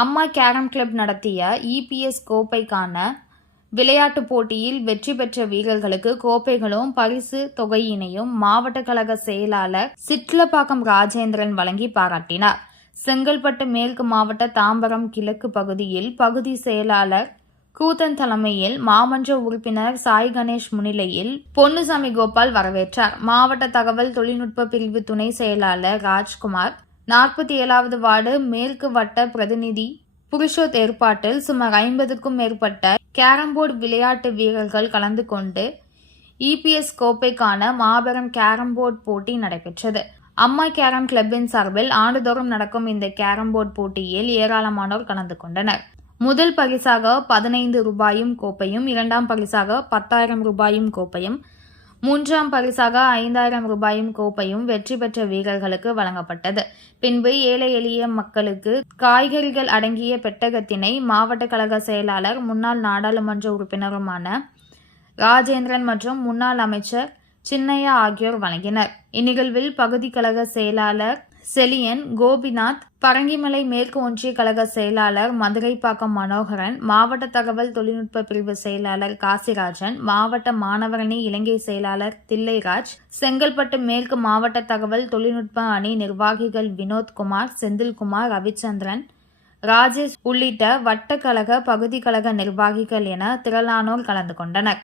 அம்மா carrom club நடத்திய EPS கோப்பைக்கான விளையாட்டுப் போட்டியில் வெற்றி பெற்ற வீரர்களுக்கு கோப்பைகளும் பரிசு தொகையினையும் மாவட்ட கழக செயலாளர் சிட்லப்பாக்கம் ராஜேந்திரன் வழங்கி பாராட்டினார். செங்கல்பட்டு மேற்கு மாவட்ட தாம்பரம் கிழக்கு பகுதியில் பகுதி செயலாளர் கூத்தன் தலைமையில் மாமன்ற உறுப்பினர் சாய் கணேஷ் முன்னிலையில் பொன்னுசாமி கோபால் வரவேற்றார். மாவட்ட தகவல் தொழில்நுட்ப பிரிவு துணை செயலாளர் ராஜ்குமார் நாற்பத்தி ஏழாவது வார்டு மேற்கு வட்ட பிரதிநிதி புருஷோத் ஏற்பாட்டில் சுமார் ஐம்பதுக்கும் மேற்பட்ட கேரம்போர்டு விளையாட்டு வீரர்கள் கலந்து கொண்டு இபிஎஸ் கோப்பைக்கான மாபெரும் கேரம்போர்டு போட்டி நடைபெற்றது. அம்மா கேரம் கிளப்பின் சார்பில் ஆண்டுதோறும் நடக்கும் இந்த கேரம்போர்டு போட்டியில் ஏராளமானோர் கலந்து கொண்டனர். முதல் பரிசாக பதினைந்து ரூபாயும் கோப்பையும் இரண்டாம் பரிசாக பத்தாயிரம் ரூபாயும் கோப்பையும் மூன்றாம் பரிசாக ஐந்தாயிரம் ரூபாயும் கோப்பையும் வெற்றி பெற்ற வீரர்களுக்கு வழங்கப்பட்டது. பின்பு ஏழை எளிய மக்களுக்கு காய்கறிகள் அடங்கிய பெட்டகத்தினை மாவட்ட கழக செயலாளர் முன்னாள் நாடாளுமன்ற உறுப்பினருமான ராஜேந்திரன் மற்றும் முன்னாள் அமைச்சர் சின்னையா ஆகியோர் வழங்கினர். இந்நிகழ்வில் பகுதி கழக செயலாளர் செலியன் கோபிநாத் பரங்கிமலை மேற்கு ஒன்றிய கழக செயலாளர் மதுரைப்பாக்கம் மனோகரன் மாவட்ட தகவல் தொழில்நுட்ப பிரிவு செயலாளர் காசிராஜன் மாவட்ட மாணவரணி இலங்கை செயலாளர் தில்லைராஜ் செங்கல்பட்டு மேற்கு மாவட்ட தகவல் தொழில்நுட்ப அணி நிர்வாகிகள் வினோத்குமார் செந்தில்குமார் ரவிச்சந்திரன் ராஜேஷ் உள்ளிட்ட வட்டக்கழக பகுதி கழக நிர்வாகிகள் என திரளானோர் கலந்து கொண்டனர்.